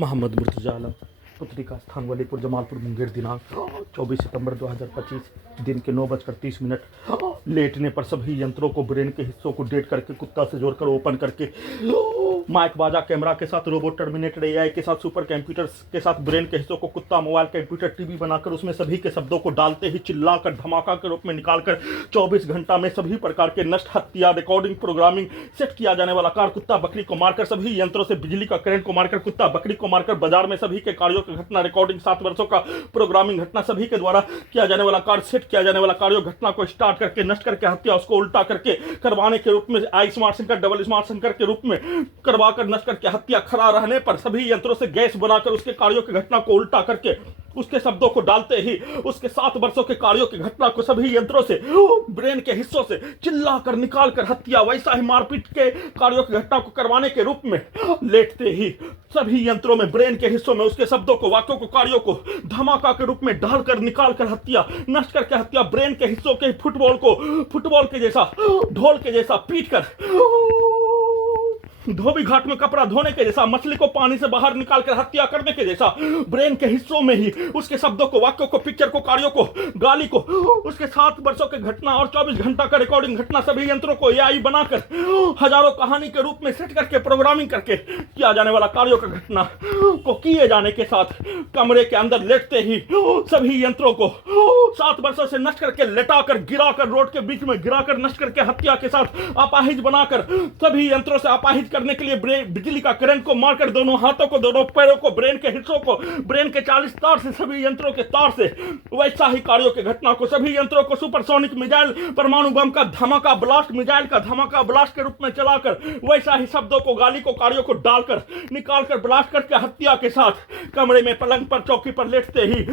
मोहम्मद मुर्तजा आलम, पुत्रिका स्थान वलीपुर जमालपुर मुंगेर, दिनांक 24 सितंबर 2025, दिन के 9:30। लेटने पर सभी यंत्रों को ब्रेन के हिस्सों को डेट करके कुत्ता से जोड़कर ओपन करके माइक बाजा कैमरा के साथ रोबोट टर्मिनेटर एआई के साथ सुपर कंप्यूटर के साथ ब्रेन के हिस्सों को कुत्ता मोबाइल कंप्यूटर टीवी बनाकर उसमें सभी के शब्दों को डालते ही चिल्लाकर धमाका के रूप में निकालकर 24 घंटा में सभी प्रकार के नष्ट हत्या रिकॉर्डिंग प्रोग्रामिंग सेट किया जाने वाला कार कुत्ता बकरी को मारकर सभी यंत्रों से बिजली का करंट को मारकर कुत्ता बकरी को मारकर बाजार में सभी के कार्यों की घटना रिकॉर्डिंग 7 वर्षों का प्रोग्रामिंग घटना सभी के द्वारा किया जाने वाला कार्य सेट किया जाने वाला कार्यों घटना को स्टार्ट करके नष्ट करके हत्या उसको उल्टा करके करवाने के रूप में आई स्मार्ट शंकर डबल स्मार्ट शंकर के रूप में करवाकर नष्ट करके हत्या खड़ा रहने पर सभी यंत्रों से गैस बनाकर उसके कार्यों की घटना को उल्टा करके उसके शब्दों को डालते ही उसके 7 वर्षों के कार्यों की घटना को सभी यंत्रों से ब्रेन के हिस्सों से चिल्लाकर निकालकर हत्या वैसा ही मारपीट के कार्यों की घटना को करवाने के रूप में लेटते ही सभी यंत्रों में ब्रेन के हिस्सों में उसके शब्दों को वाक्यों को कार्यों को धमाका के रूप में डालकर निकालकर हत्या नष्ट करके हत्या ब्रेन के हिस्सों के फुटबॉल के जैसा ढोल के जैसा पीट कर धोबी घाट में कपड़ा धोने के जैसा मछली को पानी से बाहर निकालकर हत्या करने के जैसा ब्रेन के हिस्सों में ही उसके शब्दों को वाक्यों को पिक्चर को कार्यों को गाली को उसके 7 वर्षों के घटना और 24 घंटा का रिकॉर्डिंग घटना सभी यंत्रों को एआई बनाकर हजारों कहानी के रूप में सेट करके प्रोग्रामिंग करके किया जाने वाला कार्यों का घटना को किए जाने के साथ कमरे के अंदर लेटते ही सभी यंत्रों को 7 वर्षों से नष्ट करके लेटाकर गिराकर रोड के बीच में गिराकर नष्ट करके हत्या के साथ अपाहिज बनाकर सभी यंत्रों से अपाहिज करने के लिए बिजली का करंट को मारकर दोनों हाथों को दोनों पैरों को ब्रेन के हिस्सों को ब्रेन के 40 तार से सभी यंत्रों के तार से वैसा ही कार्यों की घटना को सभी यंत्रों को सुपरसोनिक मिसाइल परमाणु बम का धमाका ब्लास्ट मिसाइल का धमाका ब्लास्ट के रूप में चलाकर वैसा ही शब्दों को गाली को कार्यों को डालकर निकालकर ब्लास्ट करके हत्या के साथ कमरे में पलंग पर चौकी पर लेटते ही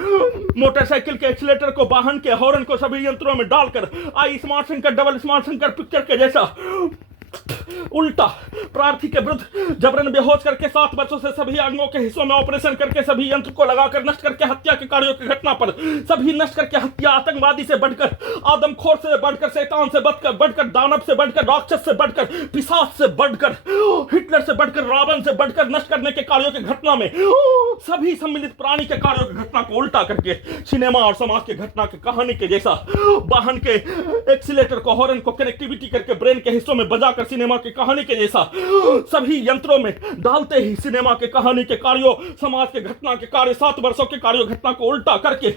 मोटरसाइकिल के एक्सीलेटर को वाहन के हॉर्न को सभी यंत्रों में डालकर आई स्मार्ट शंकर डबल स्मार्ट शंकर पिक्चर के जैसा उल्टा प्रार्थी के विरुद्ध जबरन बेहोश करके 7 वर्षों से सभी अंगों के हिस्सों में ऑपरेशन करके सभी यंत्र को लगाकर नष्ट करके हत्या के कार्यों की घटना पर सभी नष्ट करके हत्या आतंकवादी से बढ़कर आदमखोर से बढ़कर शैतान से बढ़कर दानव से बढ़कर राक्षस से बढ़कर पिशाच से बढ़कर हिटलर से बढ़कर रावण से बढ़कर नष्ट करने के कार्यों की घटना में सभी सम्मिलित प्राणी के कार्यों की घटना को उल्टा करके सिनेमा और समाज की घटना की कहानी के जैसा वाहन के एक्सीलेटर को हॉर्न को कनेक्टिविटी करके ब्रेन के हिस्सों में बजाकर सिनेमा की कहानी के जैसा सभी यंत्रों में डालते ही सिनेमा के कहानी के कार्यों समाज के घटना के कार्य 7 वर्षों के कार्यों घटना को उल्टा करके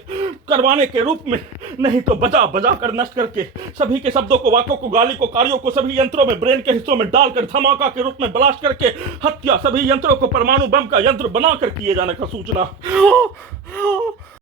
करवाने के रूप में नहीं तो बजा कर नष्ट करके सभी के शब्दों को वाक्यों को गाली को कार्यों को सभी यंत्रों में ब्रेन के हिस्सों में डालकर धमाका के रूप में ब्लास्ट करके हत्या सभी यंत्रों को परमाणु बम का यंत्र बनाकर किए जाने का सूचना